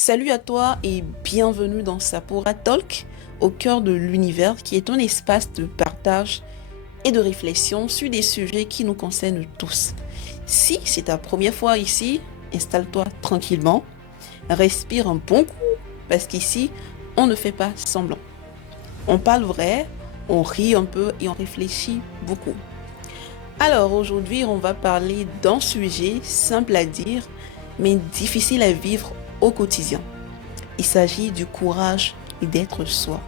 Salut à toi et bienvenue dans Sapora Talk, au cœur de l'univers qui est un espace de partage et de réflexion sur des sujets qui nous concernent tous. Si c'est ta première fois ici, installe-toi tranquillement, respire un bon coup parce qu'ici, on ne fait pas semblant. On parle vrai, on rit un peu et on réfléchit beaucoup. Alors aujourd'hui, on va parler d'un sujet simple à dire, mais difficile à vivre au quotidien. Il s'agit du courage et d'être soi.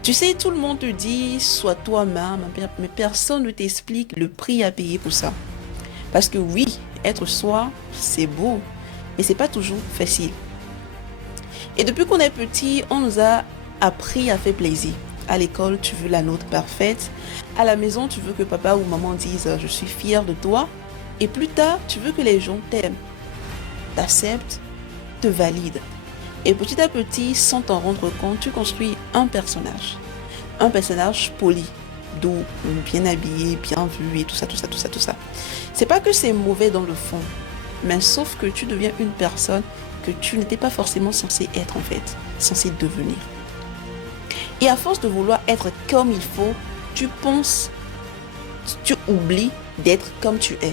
Tu sais, tout le monde te dit, sois toi-même, mais personne ne t'explique le prix à payer pour ça. Parce que oui, être soi, c'est beau, mais c'est pas toujours facile. Et depuis qu'on est petit, on nous a appris à faire plaisir. À l'école, tu veux la note parfaite. À la maison, tu veux que papa ou maman disent je suis fier de toi. Et plus tard, tu veux que les gens t'aiment, t'acceptent, te valident. Et petit à petit, sans t'en rendre compte, tu construis un personnage. Un personnage poli, doux, bien habillé, bien vu et tout ça, tout ça, tout ça, tout ça. C'est pas que c'est mauvais dans le fond, mais sauf que tu deviens une personne que tu n'étais pas forcément censé être en fait, censé devenir. Et à force de vouloir être comme il faut, tu penses, tu oublies d'être comme tu es.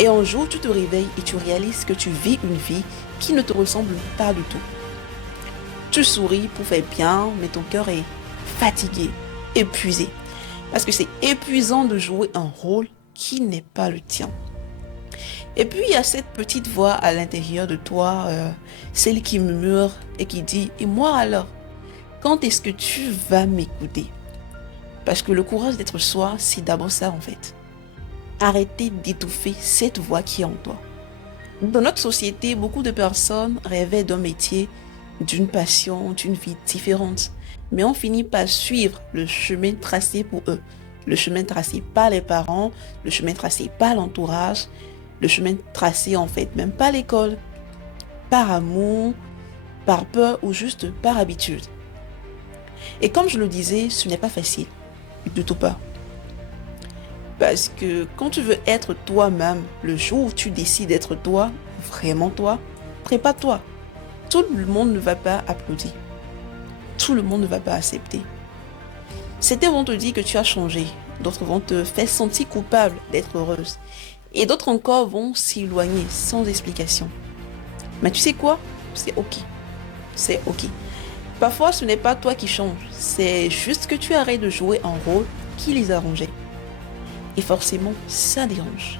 Et un jour, tu te réveilles et tu réalises que tu vis une vie qui ne te ressemble pas du tout. Tu souris pour faire bien, mais ton cœur est fatigué, épuisé. Parce que c'est épuisant de jouer un rôle qui n'est pas le tien. Et puis, il y a cette petite voix à l'intérieur de toi, celle qui murmure et qui dit, et moi alors, quand est-ce que tu vas m'écouter? Parce que le courage d'être soi, c'est d'abord ça en fait. Arrêtez d'étouffer cette voix qui est en toi. Dans notre société, beaucoup de personnes rêvaient d'un métier, d'une passion, d'une vie différente. Mais on finit par suivre le chemin tracé pour eux. Le chemin tracé par les parents, le chemin tracé par l'entourage, le chemin tracé en fait même par l'école, par amour, par peur ou juste par habitude. Et comme je le disais, ce n'est pas facile, du tout pas. Parce que quand tu veux être toi-même, le jour où tu décides d'être toi, vraiment toi, prépare-toi. Tout le monde ne va pas applaudir. Tout le monde ne va pas accepter. Certains vont te dire que tu as changé. D'autres vont te faire sentir coupable d'être heureuse. Et d'autres encore vont s'éloigner sans explication. Mais tu sais quoi? C'est ok. C'est ok. Parfois, ce n'est pas toi qui changes. C'est juste que tu arrêtes de jouer un rôle qui les arrangeait. Et forcément, ça dérange.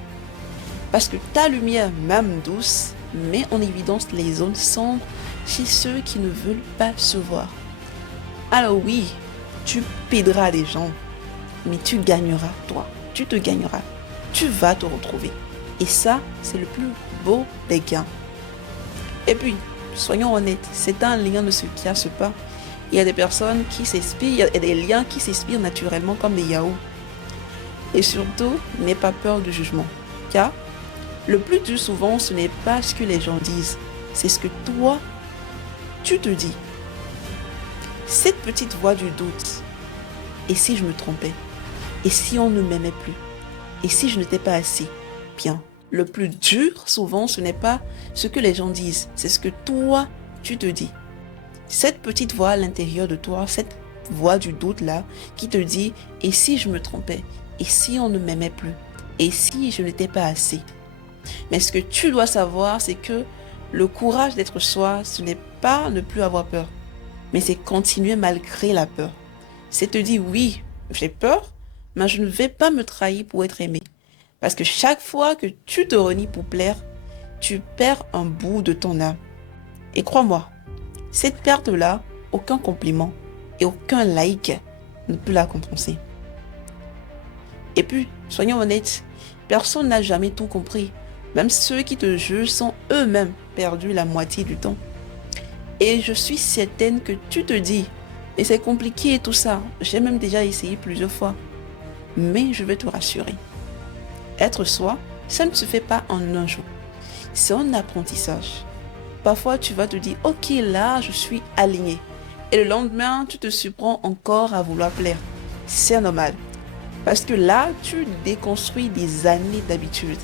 Parce que ta lumière, même douce, met en évidence les zones sombres chez ceux qui ne veulent pas se voir. Alors oui, tu paideras des gens, mais tu gagneras toi. Tu te gagneras. Tu vas te retrouver. Et ça, c'est le plus beau des gains. Et puis, soyons honnêtes, c'est un lien ne se casse pas. Il y a des personnes qui s'inspirent, il y a des liens qui s'inspirent naturellement comme des yaourts. Et surtout, n'aie pas peur du jugement. Car le plus dur souvent, ce n'est pas ce que les gens disent, c'est ce que toi, tu te dis. Cette petite voix du doute. Et si je me trompais? Et si on ne m'aimait plus? Et si je n'étais pas assez bien? Le plus dur, souvent, ce n'est pas ce que les gens disent, c'est ce que toi, tu te dis. Cette petite voix à l'intérieur de toi, cette voix du doute là, qui te dit, et si je me trompais? Et si on ne m'aimait plus? Et si je n'étais pas assez? Mais ce que tu dois savoir, c'est que le courage d'être soi, ce n'est pas ne plus avoir peur, mais c'est continuer malgré la peur. C'est te dire, oui, j'ai peur, mais je ne vais pas me trahir pour être aimé. Parce que chaque fois que tu te renies pour plaire, tu perds un bout de ton âme. Et crois-moi, cette perte-là, aucun compliment et aucun like ne peut la compenser. Et puis, soyons honnêtes, personne n'a jamais tout compris. Même ceux qui te jugent sont eux-mêmes perdus la moitié du temps. Et je suis certaine que tu te dis, mais c'est compliqué et tout ça. J'ai même déjà essayé plusieurs fois. Mais je vais te rassurer. Être soi, ça ne se fait pas en un jour. C'est un apprentissage. Parfois, tu vas te dire, ok, là, je suis aligné. Et le lendemain, tu te surprends encore à vouloir plaire. C'est normal. Parce que là, tu déconstruis des années d'habitude.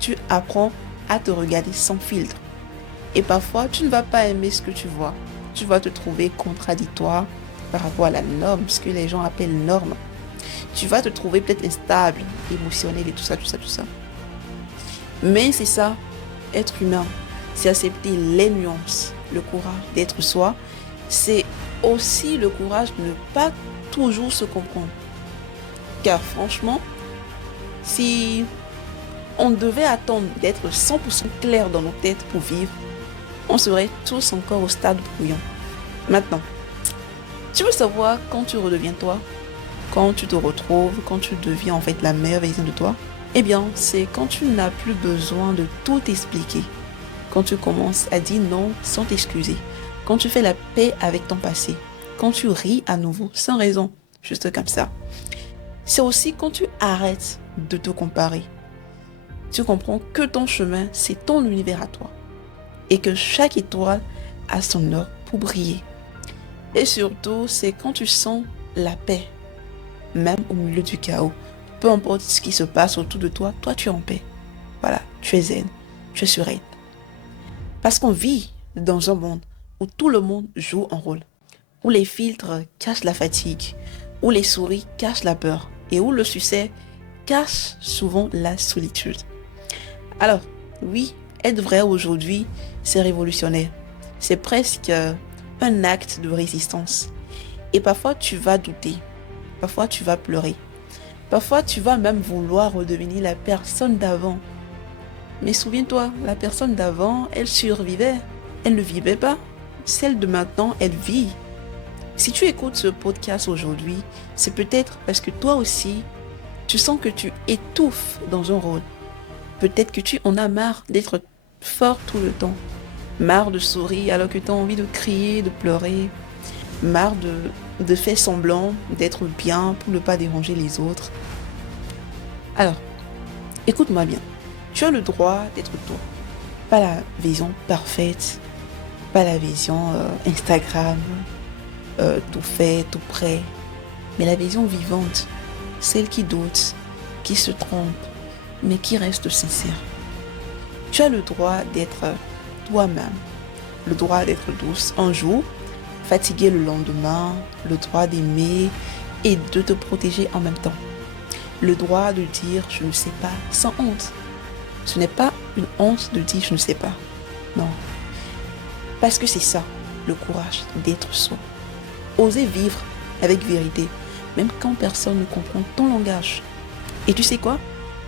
Tu apprends à te regarder sans filtre. Et parfois, tu ne vas pas aimer ce que tu vois. Tu vas te trouver contradictoire par rapport à la norme, ce que les gens appellent norme. Tu vas te trouver peut-être instable, émotionnel et tout ça, tout ça, tout ça. Mais c'est ça, être humain. C'est accepter les nuances, le courage d'être soi. C'est aussi le courage de ne pas toujours se comprendre. Car franchement, si on devait attendre d'être 100% clair dans nos têtes pour vivre, on serait tous encore au stade brouillon. Maintenant, tu veux savoir quand tu redeviens toi, quand tu te retrouves, quand tu deviens en fait la meilleure version de toi? Eh bien, c'est quand tu n'as plus besoin de tout expliquer. Quand tu commences à dire non sans t'excuser. Quand tu fais la paix avec ton passé. Quand tu ris à nouveau sans raison, juste comme ça. C'est aussi quand tu arrêtes de te comparer. Tu comprends que ton chemin, c'est ton univers à toi. Et que chaque étoile a son heure pour briller. Et surtout, c'est quand tu sens la paix, même au milieu du chaos. Peu importe ce qui se passe autour de toi, toi tu es en paix. Voilà, tu es zen, tu es sereine. Parce qu'on vit dans un monde où tout le monde joue un rôle, où les filtres cachent la fatigue, où les souris cachent la peur et où le succès cache souvent la solitude. Alors, oui, être vrai aujourd'hui, c'est révolutionnaire. C'est presque un acte de résistance. Et parfois, tu vas douter. Parfois, tu vas pleurer. Parfois, tu vas même vouloir redevenir la personne d'avant. Mais souviens-toi, la personne d'avant, elle survivait. Elle ne vivait pas. Celle de maintenant, elle vit. Si tu écoutes ce podcast aujourd'hui, c'est peut-être parce que toi aussi, tu sens que tu étouffes dans un rôle. Peut-être que tu en as marre d'être fort tout le temps. Marre de sourire alors que tu as envie de crier, de pleurer. Marre de faire semblant d'être bien pour ne pas déranger les autres. Alors, écoute-moi bien. Tu as le droit d'être toi. Pas la vision parfaite, pas la vision Instagram, tout fait, tout prêt, mais la vision vivante, celle qui doute, qui se trompe, mais qui reste sincère. Tu as le droit d'être toi-même, le droit d'être douce un jour, fatigué le lendemain, le droit d'aimer et de te protéger en même temps. Le droit de dire je ne sais pas sans honte. Ce n'est pas une honte de dire je ne sais pas. Non. Parce que c'est ça, le courage d'être soi. Oser vivre avec vérité, même quand personne ne comprend ton langage. Et tu sais quoi?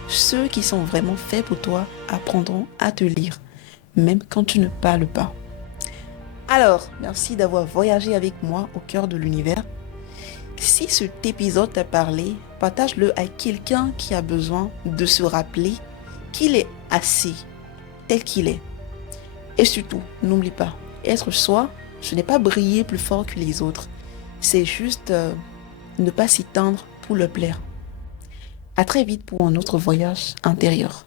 Ceux qui sont vraiment faits pour toi apprendront à te lire, même quand tu ne parles pas. Alors, merci d'avoir voyagé avec moi au cœur de l'univers. Si cet épisode t'a parlé, partage-le à quelqu'un qui a besoin de se rappeler qu'il est assez, tel qu'il est. Et surtout, n'oublie pas, être soi, ce n'est pas briller plus fort que les autres. C'est juste ne pas s'y tendre pour leur plaire. À très vite pour un autre voyage intérieur.